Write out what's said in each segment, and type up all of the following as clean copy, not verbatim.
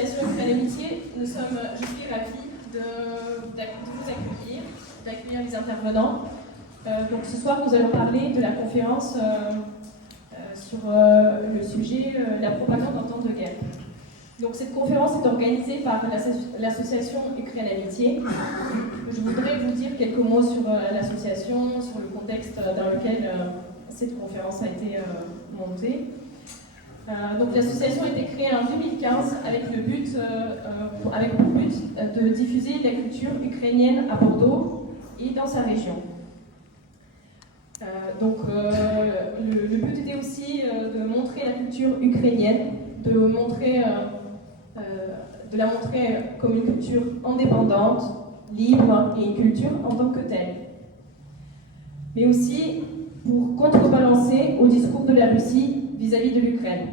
l'association Ukraine Amitié, je suis ravie de vous d'accueillir les intervenants. Donc ce soir, nous allons parler de la conférence sur le sujet la propagande en temps de guerre. Donc cette conférence est organisée par l'association Ukraine Amitié. Je voudrais vous dire quelques mots sur l'association, sur le contexte dans lequel cette conférence a été montée. Donc l'association a été créée en 2015 avec pour but de diffuser la culture ukrainienne à Bordeaux et dans sa région. Le but était aussi de montrer la culture ukrainienne, de la montrer comme une culture indépendante, libre et une culture en tant que telle. Mais aussi pour contrebalancer au discours de la Russie vis-à-vis de l'Ukraine.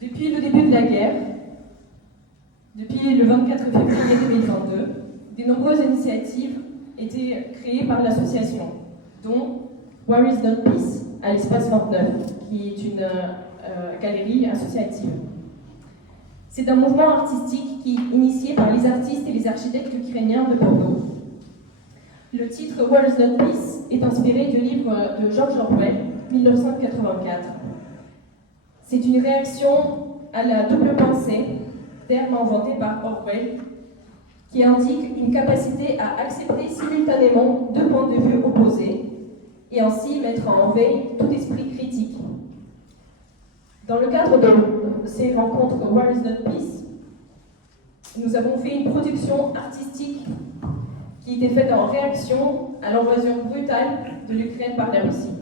Depuis le début de la guerre, depuis le 24 février 2022, de nombreuses initiatives étaient créées par l'association, dont Where is Done Peace à l'espace 29, qui est une galerie associative. C'est un mouvement artistique qui est initié par les artistes et les architectes ukrainiens de Bordeaux. Le titre Where is Done Peace est inspiré du livre de George Orwell, 1984. C'est une réaction à la double pensée, terme inventé par Orwell, qui indique une capacité à accepter simultanément deux points de vue opposés et ainsi mettre en veille tout esprit critique. Dans le cadre de ces rencontres Where is Done Peace, nous avons fait une production artistique qui était faite en réaction à l'invasion brutale de l'Ukraine par la Russie.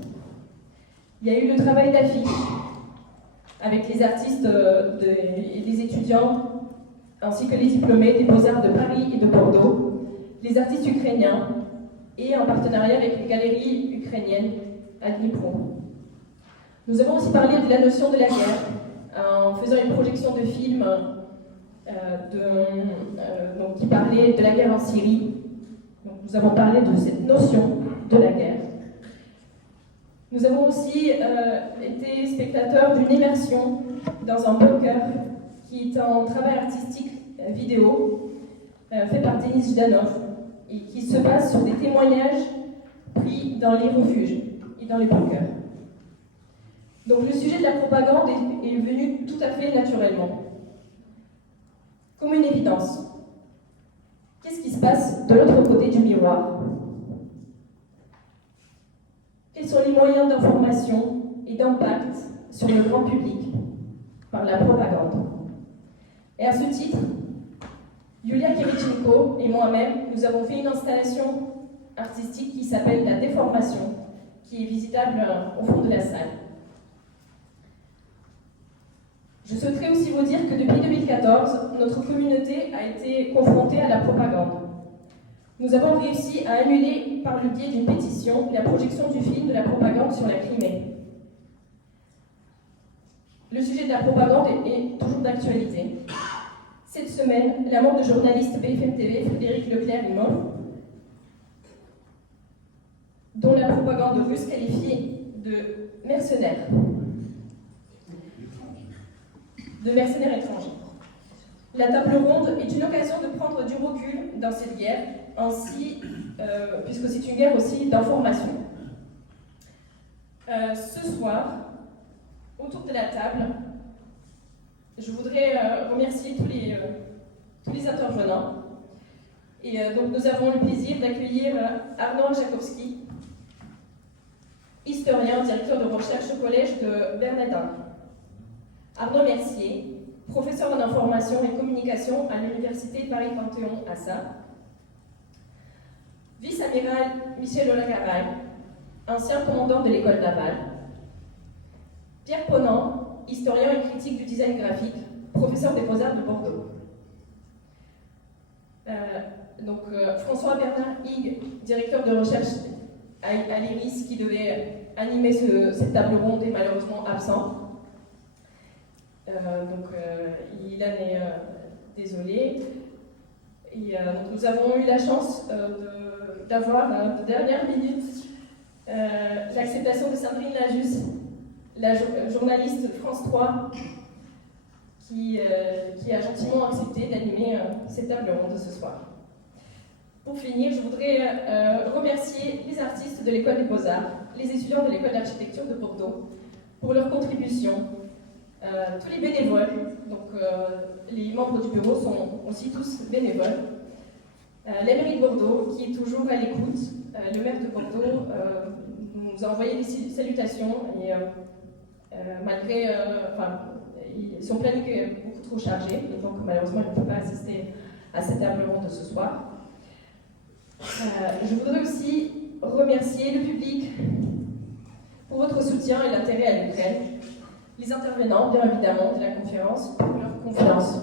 Il y a eu le travail d'affiche avec les artistes et les étudiants ainsi que les diplômés des Beaux-Arts de Paris et de Bordeaux, les artistes ukrainiens et en partenariat avec une galerie ukrainienne à Dnipro. Nous avons aussi parlé de la notion de la guerre en faisant une projection de film qui parlait de la guerre en Syrie. Donc, nous avons parlé de cette notion de la guerre. Nous avons aussi été spectateurs d'une immersion dans un bunker qui est un travail artistique vidéo fait par Denis Jdanov et qui se base sur des témoignages pris dans les refuges et dans les bunkers. Donc le sujet de la propagande est venu tout à fait naturellement, comme une évidence. Qu'est-ce qui se passe de l'autre côté du miroir ? Quels sont les moyens d'information et d'impact sur le grand public par la propagande ? Et à ce titre, Yulia Kirichenko et moi-même, nous avons fait une installation artistique qui s'appelle La Déformation, qui est visitable au fond de la salle. Je souhaiterais aussi vous dire que depuis 2014, notre communauté a été confrontée à la propagande. Nous avons réussi à annuler, par le biais d'une pétition, la projection du film de la propagande sur la Crimée. Le sujet de la propagande est toujours d'actualité. Cette semaine, la mort du journaliste BFM TV, Frédéric Leclerc, est mort, dont la propagande russe qualifiée de mercenaire étrangers. La table ronde est une occasion de prendre du recul dans cette guerre, puisque c'est une guerre aussi d'information. Ce soir, autour de la table, je voudrais remercier tous les intervenants. Et donc nous avons le plaisir d'accueillir Arnaud Jakowski, historien, directeur de recherche au collège de Bernadin. Arnaud Mercier, professeur en information et communication à l'Université Paris-Panthéon-Assas. Vice-amiral Michel Olagaray, ancien commandant de l'école navale. Pierre Ponant, historien et critique du design graphique, professeur des Beaux-Arts de Bordeaux. François Bernard Higues, directeur de recherche à l'IRIS, qui devait animer cette table ronde, est malheureusement absent. Il en est désolé. Et nous avons eu la chance d'avoir de dernière minute l'acceptation de Sandrine Lajus, la journaliste France 3, qui a gentiment accepté d'animer cette table ronde de ce soir. Pour finir, je voudrais remercier les artistes de l'École des Beaux-Arts, les étudiants de l'École d'Architecture de Bordeaux pour leur contribution, tous les bénévoles, donc les membres du bureau sont aussi tous bénévoles, la mairie de Bordeaux qui est toujours à l'écoute, le maire de Bordeaux nous a envoyé des salutations et malgré son planning est beaucoup trop chargé, et donc malheureusement il ne peut pas assister à cette table ronde de ce soir. Je voudrais aussi remercier le public pour votre soutien et l'intérêt à l'Ukraine, les intervenants, bien évidemment, de la conférence, pour leur confiance.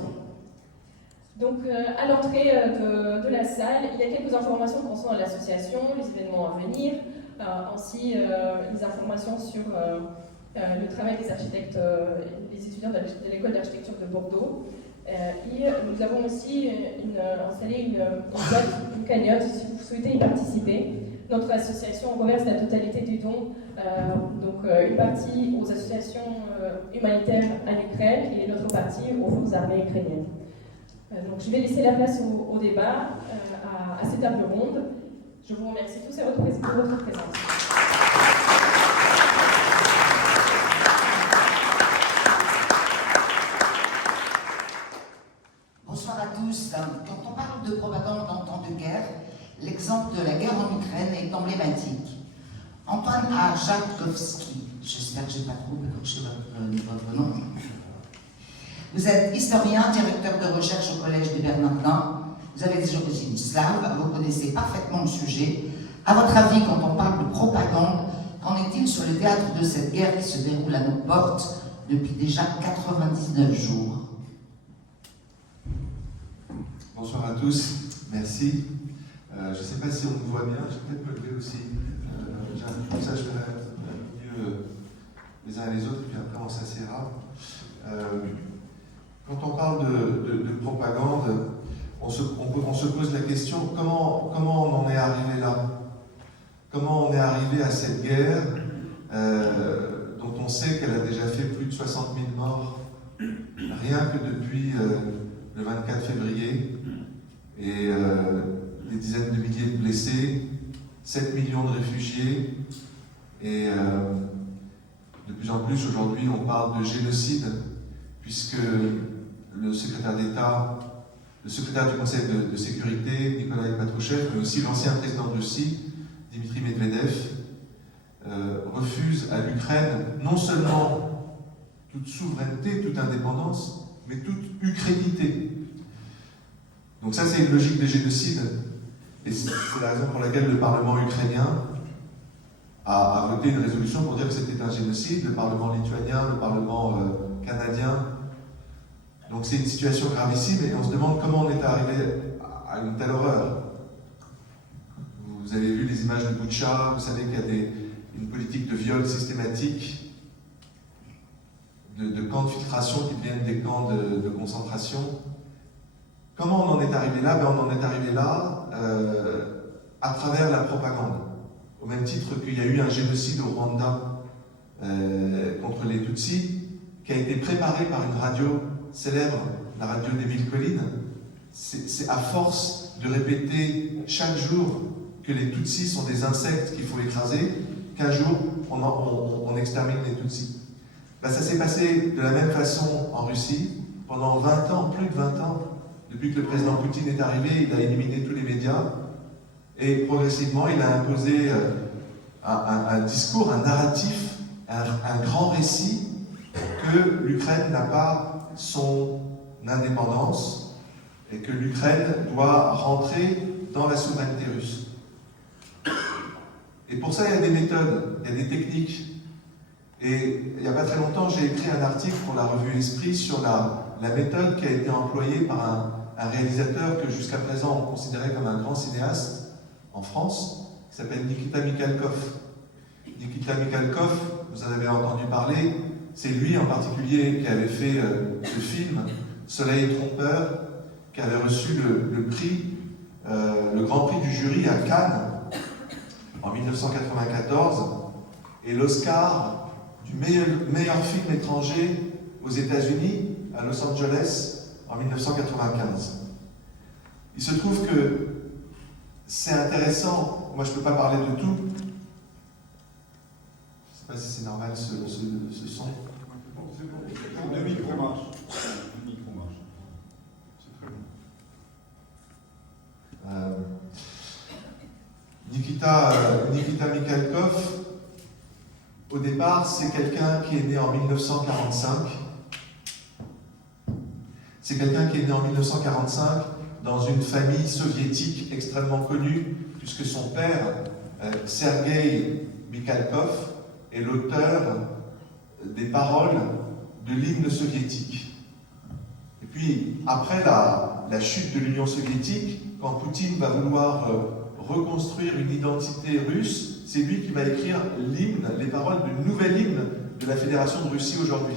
Donc, à l'entrée de la salle, il y a quelques informations concernant l'association, les événements à venir, ainsi les informations sur le travail des architectes, les étudiants de l'École d'Architecture de Bordeaux. Et nous avons aussi installé une boîte, une cagnotte, si vous souhaitez y participer. Notre association reverse la totalité des dons, une partie aux associations humanitaires en Ukraine et l'autre partie aux forces armées ukrainiennes. Donc je vais laisser la place au débat, à cette table ronde. Je vous remercie tous pour votre présence. Bonsoir à tous. Quand on parle de propagande en temps de guerre, l'exemple de la guerre en Ukraine est emblématique. Antoine Arjakovski, j'espère que je n'ai pas trop bouché votre nom. Vous êtes historien, directeur de recherche au Collège des Bernardins. Vous avez des origines slaves, vous connaissez parfaitement le sujet. À votre avis, quand on parle de propagande, qu'en est-il sur le théâtre de cette guerre qui se déroule à nos portes depuis déjà 99 jours? Bonsoir à tous, merci. Je ne sais pas si on me voit bien, je vais peut-être me lever aussi. Comme ça, je verrai mieux les uns et les autres, et puis après on s'assiera. Quand on parle de propagande, on se pose la question, comment on en est arrivé là? Comment on est arrivé à cette guerre dont on sait qu'elle a déjà fait plus de 60 000 morts, rien que depuis le 24 février, et des dizaines de milliers de blessés, 7 millions de réfugiés, et de plus en plus aujourd'hui on parle de génocide, puisque le secrétaire d'État, le secrétaire du Conseil de sécurité, Nikolai Patrushev, mais aussi l'ancien président de Russie, Dmitri Medvedev, refuse à l'Ukraine non seulement toute souveraineté, toute indépendance, mais toute ukrénité. Donc ça, c'est une logique de génocide, et c'est la raison pour laquelle le Parlement ukrainien a voté une résolution pour dire que c'était un génocide, le Parlement lituanien, le Parlement canadien. Donc c'est une situation gravissime, et on se demande comment on est arrivé à une telle horreur. Vous avez vu les images de Boutcha, vous savez qu'il y a une politique de viol systématique, de camps de filtration qui deviennent des camps de concentration. Comment on en est arrivé là? On en est arrivé là à travers la propagande. Au même titre qu'il y a eu un génocide au Rwanda contre les Tutsis, qui a été préparé par une radio célèbre, la radio des Mille Collines. C'est à force de répéter chaque jour que les Tutsis sont des insectes qu'il faut écraser, qu'un jour on extermine les Tutsis. Ça s'est passé de la même façon en Russie. Pendant 20 ans, plus de 20 ans, depuis que le président Poutine est arrivé, il a éliminé tous les médias, et progressivement il a imposé un discours, un narratif, un grand récit que l'Ukraine n'a pas son indépendance et que l'Ukraine doit rentrer dans la souveraineté russe. Et pour ça, il y a des méthodes, il y a des techniques. Et il n'y a pas très longtemps, j'ai écrit un article pour la revue Esprit sur la méthode qui a été employée par un réalisateur que jusqu'à présent on considérait comme un grand cinéaste en France, qui s'appelle Nikita Mikhalkov. Nikita Mikhalkov, vous en avez entendu parler, c'est lui en particulier qui avait fait ce film, Soleil trompeur, qui avait reçu le prix, le grand prix du jury à Cannes en 1994, et l'Oscar du meilleur film étranger aux États-Unis à Los Angeles en 1995. Il se trouve que c'est intéressant, moi je ne peux pas parler de tout. Je ne sais pas si c'est normal ce son. Le micro marche. Le micro marche. C'est très bon. Nikita Mikhalkov, au départ, c'est quelqu'un qui est né en 1945. C'est quelqu'un qui est né en 1945 dans une famille soviétique extrêmement connue, puisque son père, Sergei Mikhalkov, est l'auteur des paroles de l'hymne soviétique. Et puis, après la chute de l'Union soviétique, quand Poutine va vouloir reconstruire une identité russe, c'est lui qui va écrire l'hymne, les paroles du nouvel hymne de la Fédération de Russie aujourd'hui.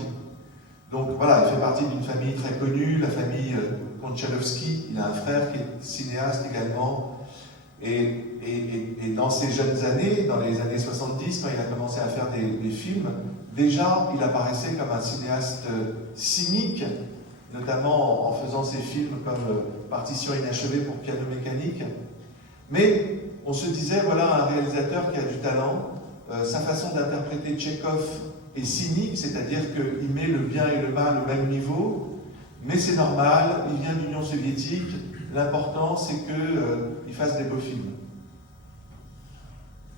Donc voilà, il fait partie d'une famille très connue, la famille Konchalovsky. Il a un frère qui est cinéaste également. Et dans ses jeunes années, dans les années 70, quand il a commencé à faire des films, déjà il apparaissait comme un cinéaste cynique, notamment en faisant ses films comme Partition inachevée pour piano mécanique. Mais on se disait, voilà un réalisateur qui a du talent, sa façon d'interpréter Tchekhov est cynique, c'est-à-dire qu'il met le bien et le mal au même niveau, mais c'est normal, il vient de l'Union soviétique, l'important c'est qu'il fasse des beaux films.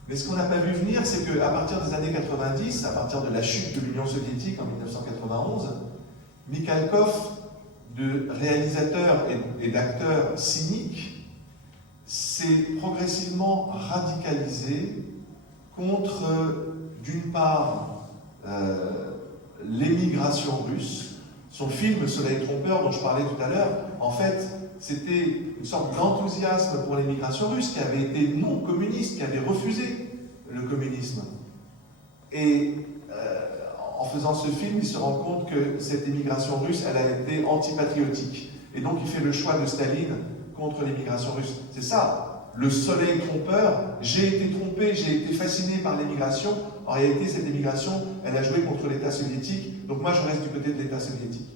Mais ce qu'on n'a pas vu venir, c'est qu'à partir des années 90, à partir de la chute de l'Union soviétique en 1991, Mikhalkov, de réalisateur et d'acteur cynique, s'est progressivement radicalisé contre, d'une part, l'émigration russe. Son film Soleil trompeur, dont je parlais tout à l'heure, en fait, c'était une sorte d'enthousiasme pour l'émigration russe qui avait été non communiste, qui avait refusé le communisme. Et en faisant ce film, il se rend compte que cette émigration russe, elle a été antipatriotique. Et donc il fait le choix de Staline contre l'émigration russe. C'est ça, le soleil trompeur. J'ai été trompé, j'ai été fasciné par l'émigration. En réalité, cette émigration, elle a joué contre l'État soviétique. Donc moi, je reste du côté de l'État soviétique.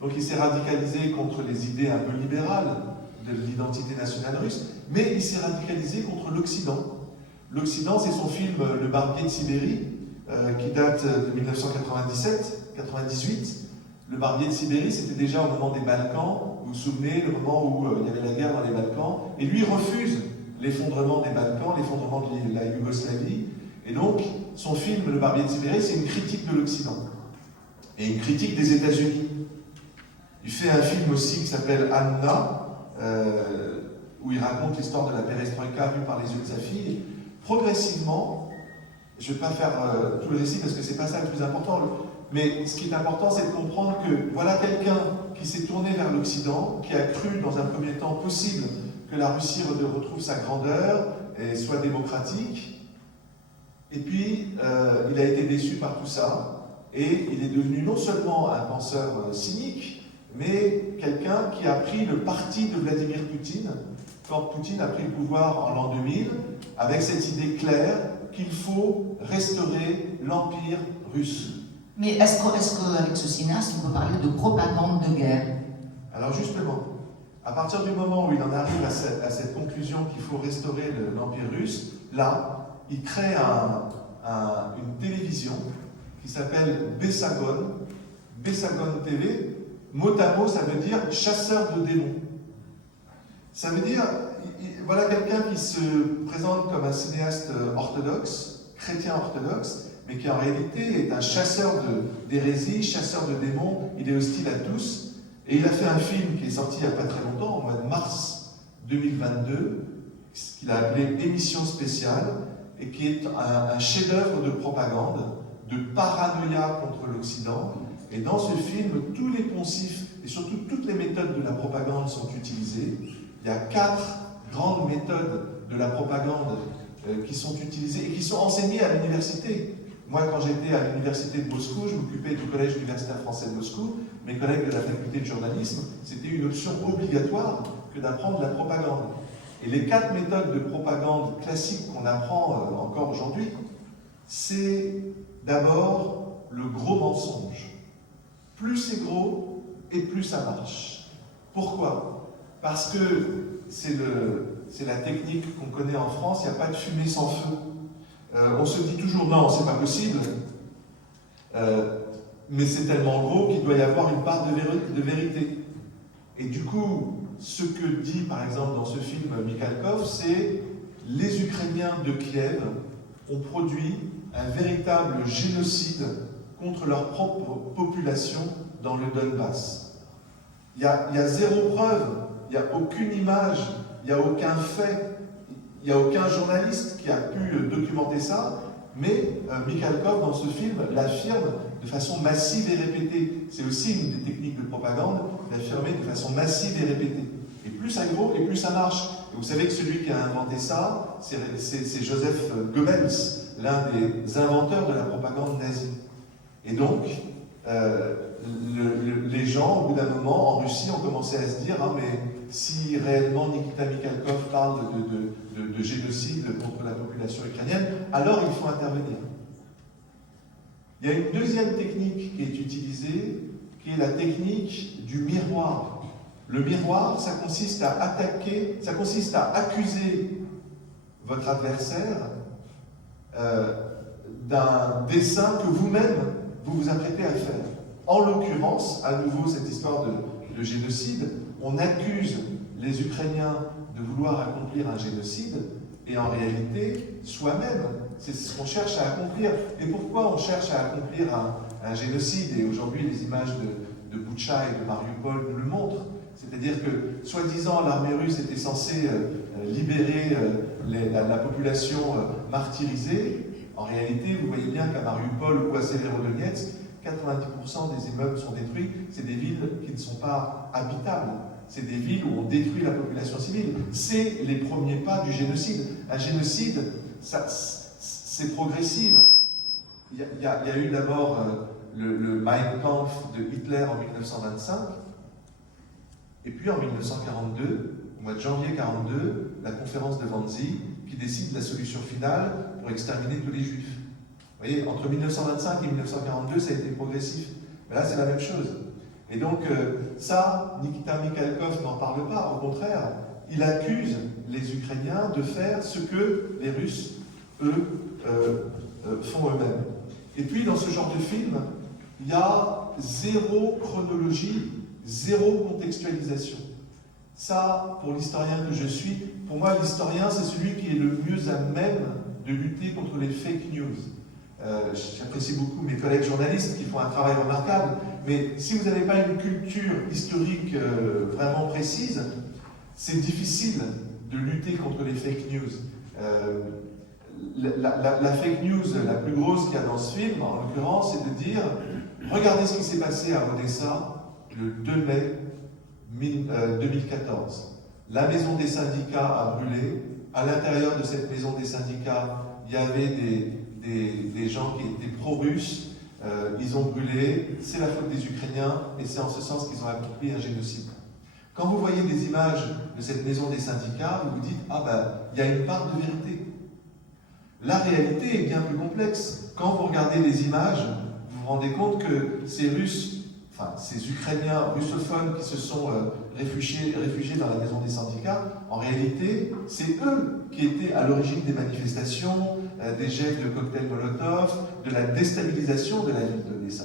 Donc il s'est radicalisé contre les idées un peu libérales de l'identité nationale russe, mais il s'est radicalisé contre l'Occident. L'Occident, c'est son film Le Barbier de Sibérie, qui date de 1997-98. Le Barbier de Sibérie, c'était déjà au moment des Balkans. Vous vous souvenez, le moment où il y avait la guerre dans les Balkans. Et lui refuse l'effondrement des Balkans, l'effondrement de la Yougoslavie. Et donc, son film Le Barbier de Sibérie, c'est une critique de l'Occident. Et une critique des États-Unis. Il fait un film aussi qui s'appelle Anna, où il raconte l'histoire de la perestroïka vue par les yeux de sa fille. Progressivement, je ne vais pas faire tout le récit parce que ce n'est pas ça le plus important, mais ce qui est important, c'est de comprendre que voilà quelqu'un qui s'est tourné vers l'Occident, qui a cru dans un premier temps possible que la Russie retrouve sa grandeur et soit démocratique, et puis il a été déçu par tout ça, et il est devenu non seulement un penseur cynique, mais quelqu'un qui a pris le parti de Vladimir Poutine quand Poutine a pris le pouvoir en l'an 2000, avec cette idée claire qu'il faut restaurer l'empire russe. Mais est-ce qu'avec ce cinéaste, on peut parler de propagande de guerre? Alors justement, à partir du moment où il en arrive à cette conclusion qu'il faut restaurer l'empire russe, là, il crée une télévision qui s'appelle Bessagon TV. Mot à mot, ça veut dire chasseur de démons. Ça veut dire, voilà quelqu'un qui se présente comme un cinéaste orthodoxe, chrétien orthodoxe, mais qui en réalité est un chasseur d'hérésie, chasseur de démons. Il est hostile à tous. Et il a fait un film qui est sorti il n'y a pas très longtemps, au mois de mars 2022, ce qu'il a appelé Émission spéciale, et qui est un chef-d'œuvre de propagande, de paranoïa contre l'Occident. Et dans ce film, tous les poncifs et surtout toutes les méthodes de la propagande sont utilisées. Il y a 4 grandes méthodes de la propagande qui sont utilisées et qui sont enseignées à l'université. Moi, quand j'étais à l'université de Moscou, je m'occupais du collège universitaire français de Moscou. Mes collègues de la faculté de journalisme, c'était une option obligatoire que d'apprendre la propagande. Et les 4 méthodes de propagande classiques qu'on apprend encore aujourd'hui, c'est d'abord le gros mensonge. plus c'est gros et plus ça marche. Pourquoi? Parce que c'est la technique qu'on connaît en France, il n'y a pas de fumée sans feu. On se dit toujours non, c'est pas possible, mais c'est tellement gros qu'il doit y avoir une part de vérité. Et du coup, ce que dit par exemple dans ce film Mikhalkov, c'est les Ukrainiens de Kiev ont produit un véritable génocide contre leur propre population dans le Donbass. Il y a zéro preuve, il n'y a aucune image, il n'y a aucun fait, il n'y a aucun journaliste qui a pu documenter ça, mais Mikhalkov, dans ce film, l'affirme de façon massive et répétée. C'est aussi une des techniques de propagande, d'affirmer de façon massive et répétée. Et plus ça gros, et plus ça marche. Et vous savez que celui qui a inventé ça, c'est Joseph Goebbels, l'un des inventeurs de la propagande nazie. Et donc, les gens, au bout d'un moment, en Russie, ont commencé à se dire ah, mais si réellement Nikita Mikhalkov parle de génocide contre la population ukrainienne, alors il faut intervenir. Il y a une deuxième technique qui est utilisée, qui est la technique du miroir. Le miroir, ça consiste à attaquer, ça consiste à accuser votre adversaire d'un dessein que vous-même vous vous apprêtez à faire. En l'occurrence, à nouveau cette histoire de génocide, on accuse les Ukrainiens de vouloir accomplir un génocide, et en réalité, soi-même, c'est ce qu'on cherche à accomplir. Et pourquoi on cherche à accomplir un génocide? Et aujourd'hui, les images de Boutcha et de Mariupol nous le montrent. C'est-à-dire que, soi-disant, l'armée russe était censée libérer la population martyrisée. En réalité, vous voyez bien qu'à Mariupol ou à Severodonetsk, 90% des immeubles sont détruits. C'est des villes qui ne sont pas habitables. C'est des villes où on détruit la population civile. C'est les premiers pas du génocide. Un génocide, c'est progressif. Il y a eu d'abord le Mein Kampf de Hitler en 1925, et puis en 1942, au mois de janvier 1942, la conférence de Wannsee qui décide la solution finale pour exterminer tous les juifs. Vous voyez, entre 1925 et 1942, ça a été progressif. Mais là, c'est la même chose. Et donc, ça, Nikita Mikhalkov n'en parle pas. Au contraire, il accuse les Ukrainiens de faire ce que les Russes, eux, font eux-mêmes. Et puis, dans ce genre de film, il y a zéro chronologie, zéro contextualisation. Ça, pour l'historien que je suis, pour moi, l'historien, c'est celui qui est le mieux à même de lutter contre les fake news. J'apprécie beaucoup mes collègues journalistes qui font un travail remarquable, mais si vous n'avez pas une culture historique vraiment précise, c'est difficile de lutter contre les fake news. La fake news la plus grosse qu'il y a dans ce film, en l'occurrence, c'est de dire regardez ce qui s'est passé à Odessa le 2 mai 2014. La maison des syndicats a brûlé. À l'intérieur de cette maison des syndicats, il y avait des gens qui étaient pro-russes. Ils ont brûlé. C'est la faute des Ukrainiens et c'est en ce sens qu'ils ont accompli un génocide. Quand vous voyez des images de cette maison des syndicats, vous vous dites ah ben, il y a une part de vérité. La réalité est bien plus complexe. Quand vous regardez les images, vous vous rendez compte que ces Russes, enfin ces Ukrainiens russophones qui se sont réfugiés dans la maison des syndicats, en réalité, c'est eux qui étaient à l'origine des manifestations, des jets de cocktails Molotov, de la déstabilisation de la ville d'Odessa.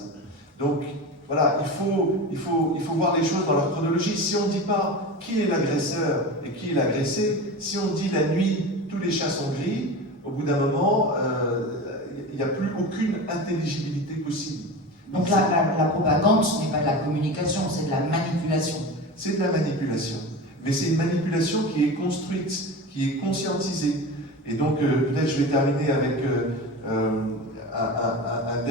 Donc voilà, il faut voir les choses dans leur chronologie. Si on ne dit pas qui est l'agresseur et qui est l'agressé, si on dit la nuit, tous les chats sont gris, au bout d'un moment, il n'y a plus aucune intelligibilité possible. Donc la propagande, ce n'est pas de la communication, c'est de la manipulation. C'est de la manipulation. Mais c'est une manipulation qui est construite, qui est conscientisée. Et donc, peut-être je vais terminer avec un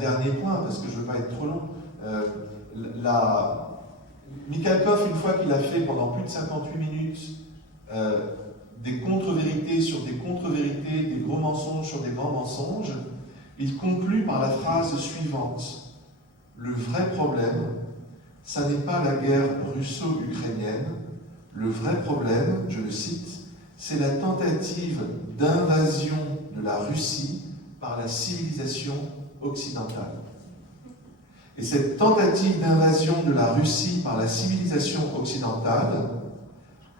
dernier point, parce que je ne veux pas être trop long. Mikhalkov, une fois qu'il a fait pendant plus de 58 minutes des contre-vérités sur des contre-vérités, des gros mensonges sur des grands mensonges, il conclut par la phrase suivante. Le vrai problème, ça n'est pas la guerre russo-ukrainienne. Le vrai problème, je le cite, c'est la tentative d'invasion de la Russie par la civilisation occidentale. Et cette tentative d'invasion de la Russie par la civilisation occidentale,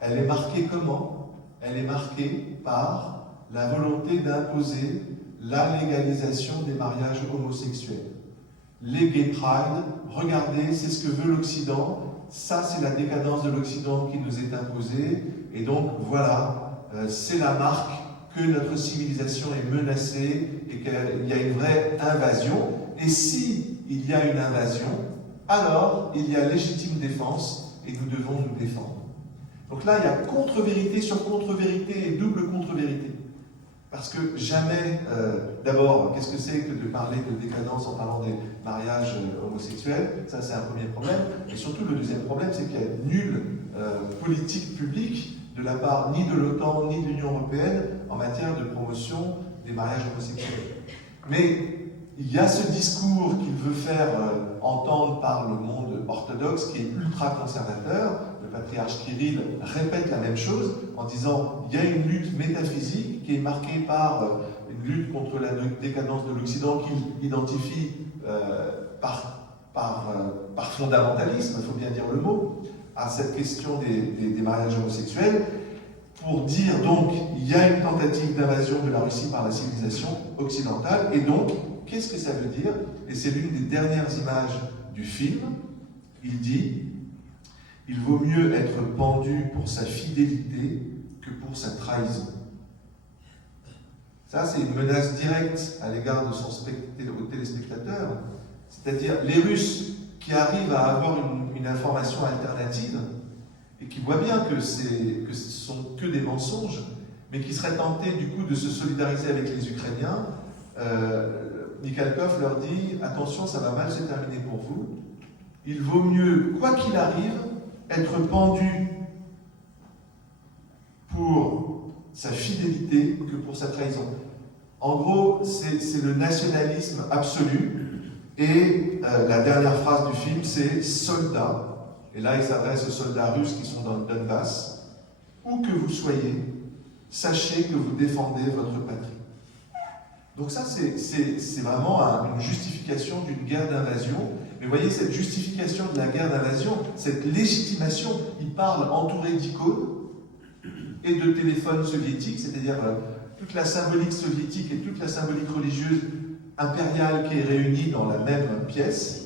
elle est marquée comment? Elle est marquée par la volonté d'imposer la légalisation des mariages homosexuels. Les gay pride, regardez, c'est ce que veut l'Occident, ça c'est la décadence de l'Occident qui nous est imposée, et donc voilà, c'est la marque que notre civilisation est menacée et qu'il y a une vraie invasion. Et si il y a une invasion, alors il y a légitime défense et nous devons nous défendre. Donc là, il y a contre-vérité sur contre-vérité et double contre-vérité. Parce que jamais, d'abord, qu'est-ce que c'est que de parler de décadence en parlant des mariages homosexuels? Ça, c'est un premier problème. Et surtout, le deuxième problème, c'est qu'il n'y a nulle politique publique de la part ni de l'OTAN ni de l'Union européenne en matière de promotion des mariages homosexuels. Mais il y a ce discours qu'il veut faire entendre par le monde orthodoxe qui est ultra conservateur. Le patriarche Kirill répète la même chose en disant il y a une lutte métaphysique qui est marquée par une lutte contre la décadence de l'Occident qu'il identifie par fondamentalisme, il faut bien dire le mot, à cette question des mariages homosexuels, pour dire donc il y a une tentative d'invasion de la Russie par la civilisation occidentale, et donc qu'est-ce que ça veut dire? Et c'est l'une des dernières images du film. Il dit « Il vaut mieux être pendu pour sa fidélité que pour sa trahison. » Ça, c'est une menace directe à l'égard de son téléspectateur. C'est-à-dire les Russes qui arrivent à avoir une information alternative et qui voient bien que ce ne sont que des mensonges, mais qui seraient tentés du coup de se solidariser avec les Ukrainiens. Mikhalkov leur dit « Attention, ça va mal se terminer pour vous. Il vaut mieux, quoi qu'il arrive, être pendu pour sa fidélité que pour sa trahison. » En gros, c'est le nationalisme absolu. Et la dernière phrase du film, c'est « Soldats ». Et là, il s'adresse aux soldats russes qui sont dans le Donbass. « Où que vous soyez, sachez que vous défendez votre patrie. » Donc ça, c'est vraiment une justification d'une guerre d'invasion. Mais voyez, cette justification de la guerre d'invasion, cette légitimation, il parle entouré d'icônes et de téléphones soviétiques, c'est-à-dire toute la symbolique soviétique et toute la symbolique religieuse impériale qui est réunie dans la même pièce.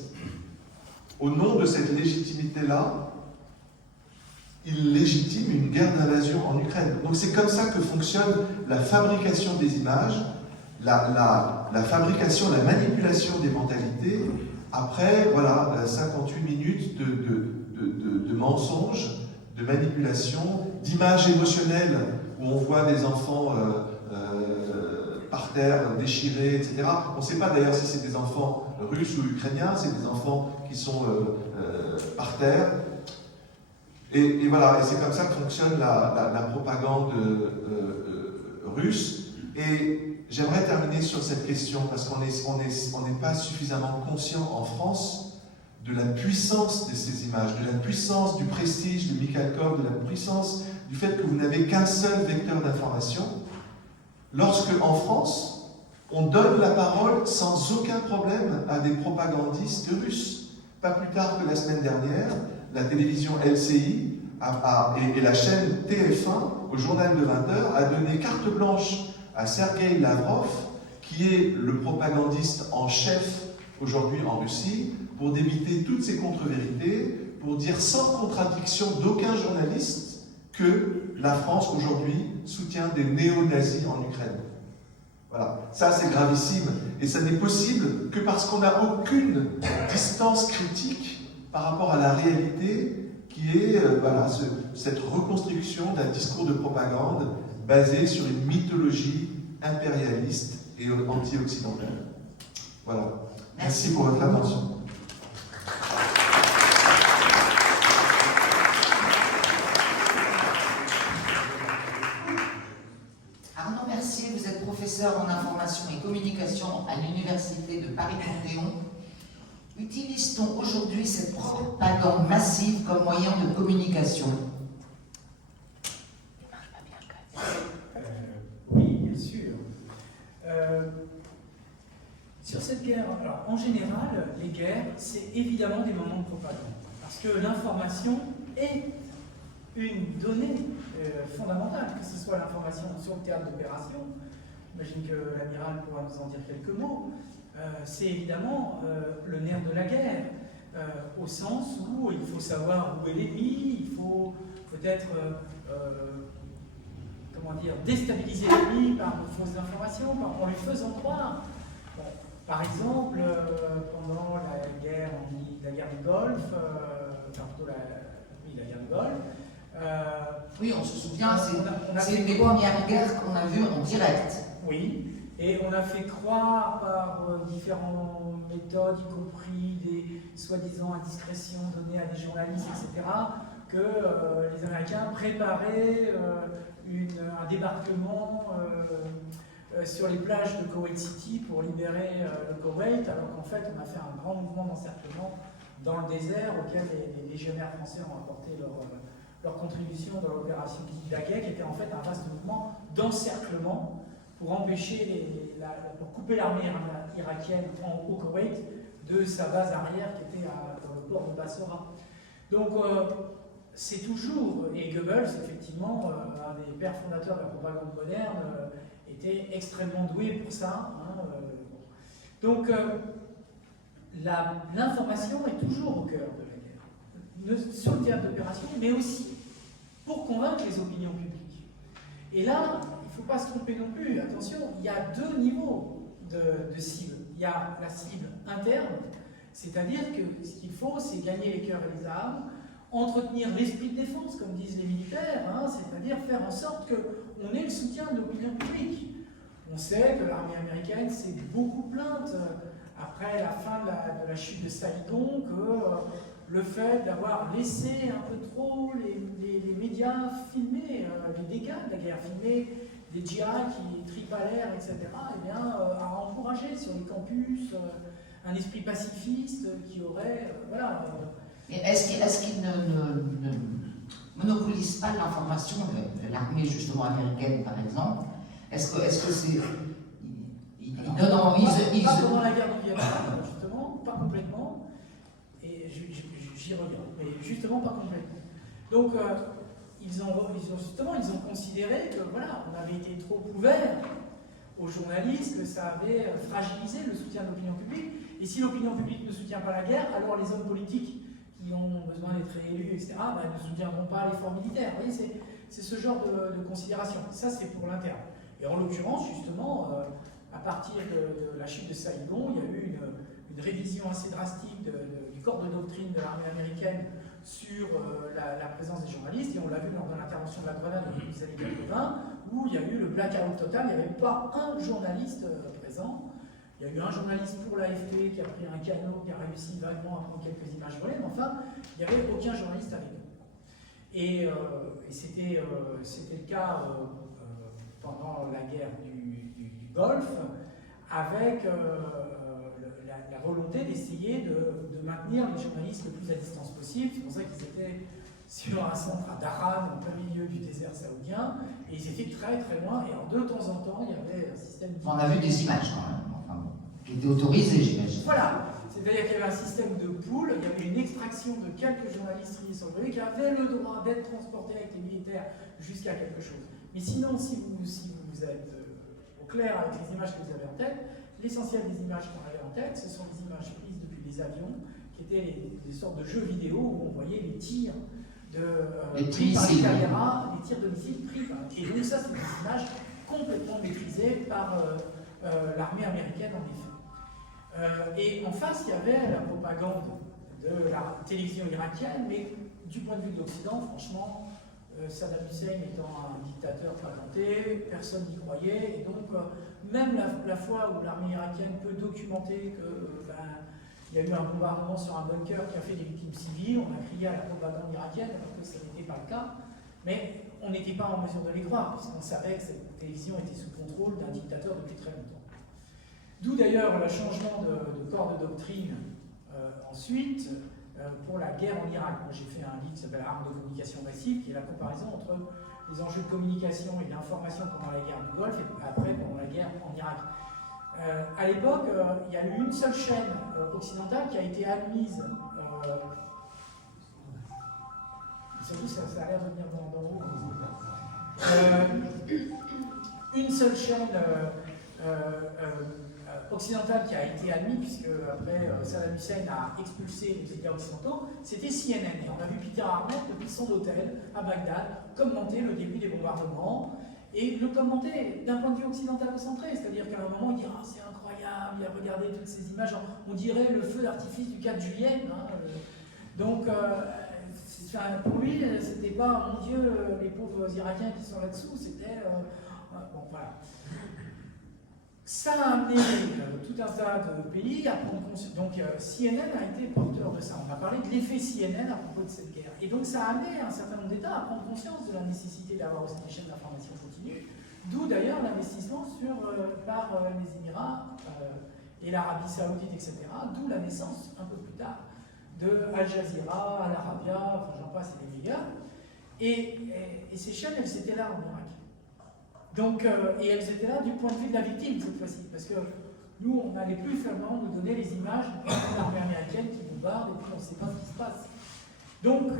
Au nom de cette légitimité-là, il légitime une guerre d'invasion en Ukraine. Donc c'est comme ça que fonctionne la fabrication des images, la fabrication, la manipulation des mentalités, après, voilà, 58 minutes de mensonges, de manipulation, d'images émotionnelles où on voit des enfants par terre, déchirés, etc. On ne sait pas d'ailleurs si c'est des enfants russes ou ukrainiens, c'est des enfants qui sont par terre. Et voilà, et c'est comme ça que fonctionne la propagande russe. Et j'aimerais terminer sur cette question, parce qu'on n'est pas suffisamment conscient en France de la puissance de ces images, de la puissance du prestige de Mikhalkov, de la puissance du fait que vous n'avez qu'un seul vecteur d'information, lorsque, en France, on donne la parole sans aucun problème à des propagandistes russes. Pas plus tard que la semaine dernière, la télévision LCI et la chaîne TF1, au journal de 20h, a donné carte blanche à Sergueï Lavrov, qui est le propagandiste en chef aujourd'hui en Russie, pour débiter toutes ces contre-vérités, pour dire sans contradiction d'aucun journaliste que la France aujourd'hui soutient des néo-nazis en Ukraine. Voilà, ça c'est gravissime, et ça n'est possible que parce qu'on n'a aucune distance critique par rapport à la réalité qui est cette reconstruction d'un discours de propagande basé sur une mythologie impérialiste et anti-occidentale. Voilà. Merci pour votre attention. Arnaud Mercier, vous êtes professeur en information et communication à l'Université de Paris-Panthéon. Utilise-t-on aujourd'hui cette propagande massive comme moyen de communication? Oui, bien sûr. Sur cette guerre, alors, en général, les guerres, c'est évidemment des moments de propagande. Parce que l'information est une donnée fondamentale, que ce soit l'information sur le théâtre d'opération, j'imagine que l'amiral pourra nous en dire quelques mots, c'est évidemment le nerf de la guerre, au sens où il faut savoir où est l'ennemi, il faut peut-être déstabiliser l'ennemi par de fausses informations, en lui faisant croire. Bon, par exemple, pendant la guerre du Golfe, la guerre du Golfe, oui, on se souvient, on a c'est fait une des premières guerres qu'on a vues en direct. Oui, et on a fait croire par différentes méthodes, y compris des soi-disant indiscrétions données à des journalistes, etc., que les Américains préparaient un débarquement sur les plages de Kuwait City pour libérer le Koweït, alors qu'en fait on a fait un grand mouvement d'encerclement dans le désert auquel les légionnaires français ont apporté leur contribution dans l'opération Daguet, qui était en fait un vaste mouvement d'encerclement pour empêcher, pour couper l'armée irakienne au Koweït de sa base arrière qui était dans le port de Bassora. Donc c'est toujours, et Goebbels, effectivement, un des pères fondateurs de la propagande moderne, était extrêmement doué pour ça. Donc l'information est toujours au cœur de la guerre, sur le théâtre d'opération, mais aussi pour convaincre les opinions publiques. Et là, il ne faut pas se tromper non plus, attention, il y a deux niveaux de cible. Il y a la cible interne, c'est-à-dire que ce qu'il faut, c'est gagner les cœurs et les âmes, entretenir l'esprit de défense, comme disent les militaires, c'est-à-dire faire en sorte qu'on ait le soutien de l'opinion publique. On sait que l'armée américaine s'est beaucoup plainte après la fin de la chute de Saïgon, que le fait d'avoir laissé un peu trop les médias filmer les dégâts de la guerre, filmer des djihad qui tripent à l'air, etc., eh bien, a encouragé sur les campus un esprit pacifiste qui aurait... Mais est-ce qu'il ne monopolise pas l'information, l'armée justement américaine par exemple? Est-ce que c'est... Pas pendant la guerre du Vietnam, justement, pas complètement, et j'y reviens, mais justement pas complètement. Donc ils ont considéré que on avait été trop ouvert aux journalistes, que ça avait fragilisé le soutien de l'opinion publique, et si l'opinion publique ne soutient pas la guerre, alors les hommes politiques qui ont besoin d'être réélus, etc., ne soutiendront pas l'effort militaire. Vous voyez, c'est ce genre de considération. Ça, c'est pour l'interne. Et en l'occurrence, justement, à partir de la chute de Saïgon, il y a eu une révision assez drastique du corps de doctrine de l'armée américaine sur la présence des journalistes, et on l'a vu lors de l'intervention de la Grenade au début des années 80, où il y a eu le blackout total, il n'y avait pas un journaliste présent. Il y a eu un journaliste pour l'AFP qui a pris un canot, qui a réussi vaguement à prendre quelques images volées, mais enfin, il n'y avait aucun journaliste avec nous. Et c'était le cas pendant la guerre du Golfe, avec la volonté d'essayer de maintenir les journalistes le plus à distance possible. C'est pour ça qu'ils étaient sur un centre à Daran, en plein milieu du désert saoudien, et ils étaient très très loin, et de temps en temps, il y avait un système... On a vu des images quand même, qui étaient autorisées, j'imagine. Voilà, c'est-à-dire qu'il y avait un système de pool, il y avait une extraction de quelques journalistes sur le qui avaient le droit d'être transportés avec les militaires jusqu'à quelque chose. Mais sinon, si vous êtes au clair avec les images que vous avez en tête, l'essentiel des images qu'on avait en tête, ce sont des images prises depuis les avions, qui étaient des sortes de jeux vidéo où on voyait les tirs pris par les caméras, les tirs de missiles pris par... Et donc ça, c'est des images complètement maîtrisées par l'armée américaine, en effet. Et en face, il y avait la propagande de la télévision irakienne, mais du point de vue de l'Occident, franchement, Saddam Hussein étant un dictateur patenté, personne n'y croyait, et donc même la fois où l'armée irakienne peut documenter qu'il y a eu un bombardement sur un bunker qui a fait des victimes civiles, on a crié à la propagande irakienne alors que ce n'était pas le cas, mais on n'était pas en mesure de les croire, puisqu'on savait que cette télévision était sous contrôle d'un dictateur depuis très longtemps. D'où d'ailleurs le changement de corps de doctrine ensuite pour la guerre en Irak. Moi j'ai fait un livre qui s'appelle Armes de communication massive, qui est la comparaison entre les enjeux de communication et d'information pendant la guerre du Golfe et après pendant la guerre en Irak. À l'époque, il y a eu une seule chaîne occidentale qui a été admise. Surtout, ça a l'air de venir dans haut. Une seule chaîne occidentale qui a été admise, puisque après Saddam Hussein a expulsé les médias occidentaux, c'était CNN. Et on a vu Peter Arnett depuis son hôtel à Bagdad commenter le début des bombardements et le commenter d'un point de vue occidentalocentré, c'est-à-dire qu'à un moment il dit ah, c'est incroyable, il a regardé toutes ces images, on dirait le feu d'artifice du 4 juillet. Hein, donc pour lui, c'était pas mon Dieu, les pauvres Irakiens qui sont là-dessous, c'était bon voilà. Ça a amené tout un tas de pays à prendre conscience. Donc CNN a été porteur de ça. On a parlé de l'effet CNN à propos de cette guerre. Et donc ça a amené un certain nombre d'États à prendre conscience de la nécessité d'avoir aussi des chaînes d'information continue. D'où d'ailleurs l'investissement par les Émirats et l'Arabie Saoudite, etc. D'où la naissance, un peu plus tard, de Al Jazeera, Al Arabia, enfin j'en passe, et les médias. Et ces chaînes, elles étaient là en Irak. Donc, et elles étaient là du point de vue de la victime cette fois-ci, parce que nous, on n'allait plus fermement nous donner les images de l'armée américaine qui bombarde et puis on ne sait pas ce qui se passe. Donc,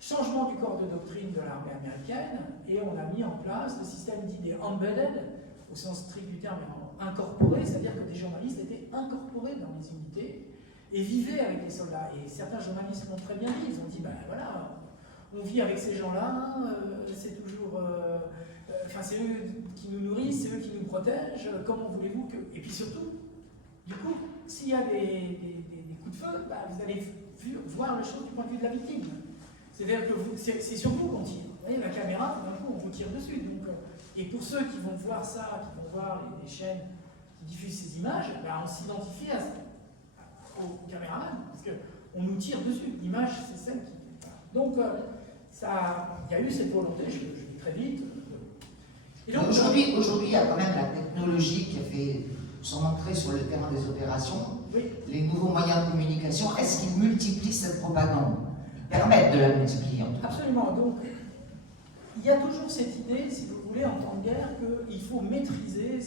changement du corps de doctrine de l'armée américaine, et on a mis en place le système dit des embedded, au sens strict du terme, incorporés, c'est-à-dire que des journalistes étaient incorporés dans les unités et vivaient avec les soldats. Et certains journalistes l'ont très bien dit, ils ont dit, ben voilà, on vit avec ces gens-là, c'est toujours... Enfin, c'est eux qui nous nourrissent, c'est eux qui nous protègent, comment voulez-vous que... Et puis surtout, du coup, s'il y a des coups de feu, bah, vous allez voir les choses du point de vue de la victime. C'est-à-dire que c'est sur vous qu'on tire. Vous voyez, la caméra, tout d'un coup, on vous tire dessus. Donc, et pour ceux qui vont voir ça, qui vont voir les chaînes qui diffusent ces images, bah, on s'identifie au caméraman, parce qu'on nous tire dessus. L'image, c'est celle qui... Donc, il y a eu cette volonté, je dis très vite. Aujourd'hui, il y a quand même la technologie qui a fait son entrée sur le terrain des opérations. Oui. Les nouveaux moyens de communication, est-ce qu'ils multiplient cette propagande? Ils permettent de la multiplier en tout cas. Absolument. Donc, il y a toujours cette idée, si vous voulez, en temps de guerre, qu'il faut maîtriser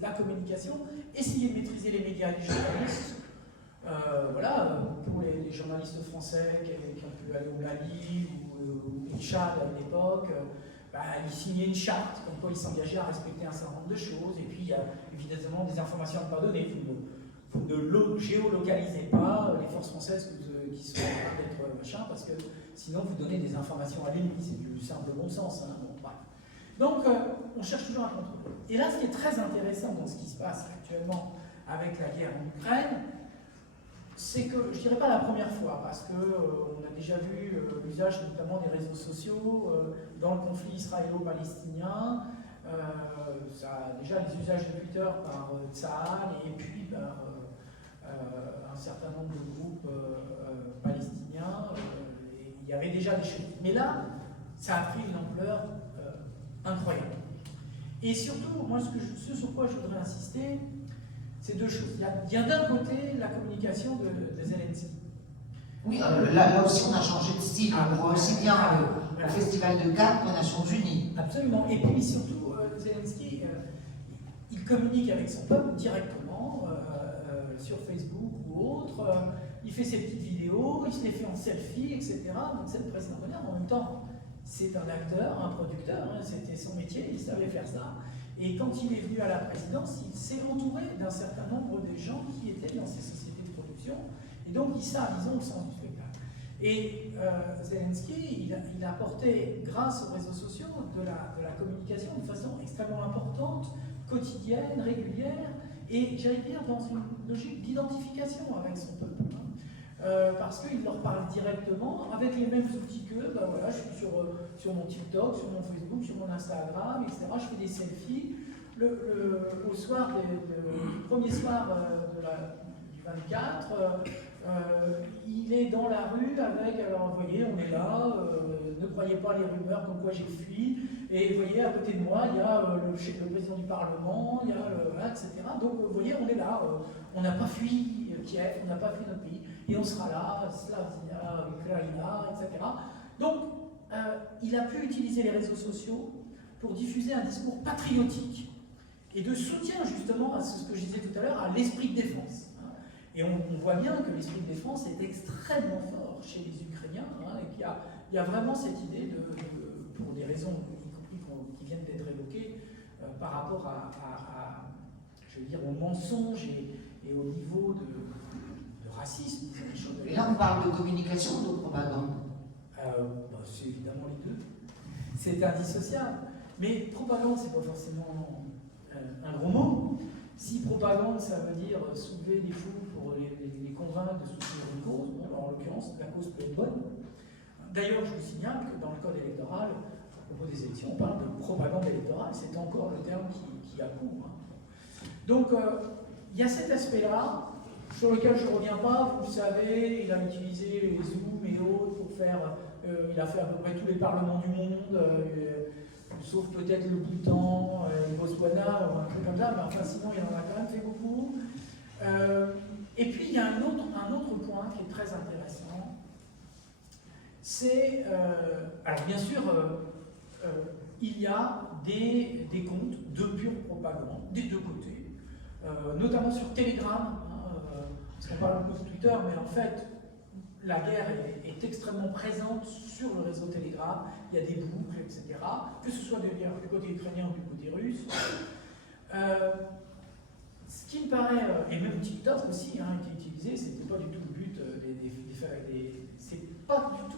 la communication, essayer de maîtriser les médias et les journalistes. Voilà, pour les journalistes français qui ont pu aller au Mali ou au Tchad à l'époque, ils signaient une charte, comme quoi ils s'engageaient à respecter un certain nombre de choses, et puis il y a évidemment des informations à ne pas donner. Vous ne géolocalisez pas les forces françaises qui sont en train d'être machin, parce que sinon vous donnez des informations à l'ennemi, c'est du simple bon sens. Hein, bon, voilà. Donc on cherche toujours un contrôle. Et là, ce qui est très intéressant dans ce qui se passe actuellement avec la guerre en Ukraine, c'est que, je ne dirais pas la première fois, parce qu'on a déjà vu l'usage notamment des réseaux sociaux dans le conflit israélo-palestinien, déjà les usages de Twitter par Tsahal et puis par un certain nombre de groupes palestiniens. Il y avait déjà des choses. Mais là, ça a pris une ampleur incroyable. Et surtout, moi, ce sur quoi je voudrais insister, c'est deux choses. Il y a d'un côté la communication de Zelensky. Oui, là aussi on a changé de style. On voit aussi bien au Festival de Cannes qu'aux Nations Unies. Absolument. Et puis surtout, Zelensky, il communique avec son peuple directement sur Facebook ou autre. Il fait ses petites vidéos, il se les fait en selfie, etc. Donc c'est le président d'honneur. En même temps, c'est un acteur, un producteur. Hein, c'était son métier, il savait faire ça. Et quand il est venu à la présidence, il s'est entouré d'un certain nombre de gens qui étaient dans ces sociétés de production. Et donc, ils ont le sens du spectacle. Et Zelensky, il a apporté, grâce aux réseaux sociaux, de la communication de façon extrêmement importante, quotidienne, régulière, et j'allais dire dans une logique d'identification avec son peuple. Parce qu'il leur parle directement, avec les mêmes outils qu'eux. Ben voilà, je suis sur mon TikTok, sur mon Facebook, sur mon Instagram, etc. Je fais des selfies. Au soir du premier soir du 24, il est dans la rue avec, alors vous voyez, on est là, ne croyez pas les rumeurs comme quoi j'ai fui, et vous voyez, à côté de moi, il y a le président du Parlement, il y a etc. Donc vous voyez, on est là, on n'a pas fui Kiev, on n'a pas fui notre pays, et on sera là, Slavia, Ukraina, etc. Donc, il a pu utiliser les réseaux sociaux pour diffuser un discours patriotique et de soutien justement à ce que je disais tout à l'heure, à l'esprit de défense. Et on voit bien que l'esprit de défense est extrêmement fort chez les Ukrainiens, et qu'il y a vraiment cette idée pour des raisons y compris qui viennent d'être évoquées, par rapport je veux dire, au mensonge et au niveau de racisme. Et là, on parle de communication ou de propagande? C'est évidemment les deux. C'est indissociable. Mais propagande, c'est pas forcément un gros mot. Si propagande, ça veut dire soulever des foules pour les convaincre de soutenir une cause, bon, alors, en l'occurrence, la cause peut être bonne. D'ailleurs, je vous signale que dans le code électoral, à propos des élections, on parle de propagande électorale, c'est encore le terme qui a cours. Donc, il y a cet aspect-là, sur lequel je ne reviens pas. Vous le savez, il a utilisé les Zoom et autres pour faire. Il a fait à peu près tous les parlements du monde, sauf peut-être le Bhoutan, le Botswana, ou un truc comme ça, mais enfin, sinon, il en a quand même fait beaucoup. Et puis, il y a un autre point qui est très intéressant. C'est. Alors, bien sûr, il y a des comptes de pure propagande, des deux côtés, notamment sur Telegram, parce qu'on parle beaucoup de Twitter, mais en fait, la guerre est extrêmement présente sur le réseau Telegram, il y a des boucles, etc., que ce soit du côté ukrainien ou du côté russe. Ce qui me paraît, et même TikTok aussi, qui est utilisé, c'était pas du tout le but c'est pas du tout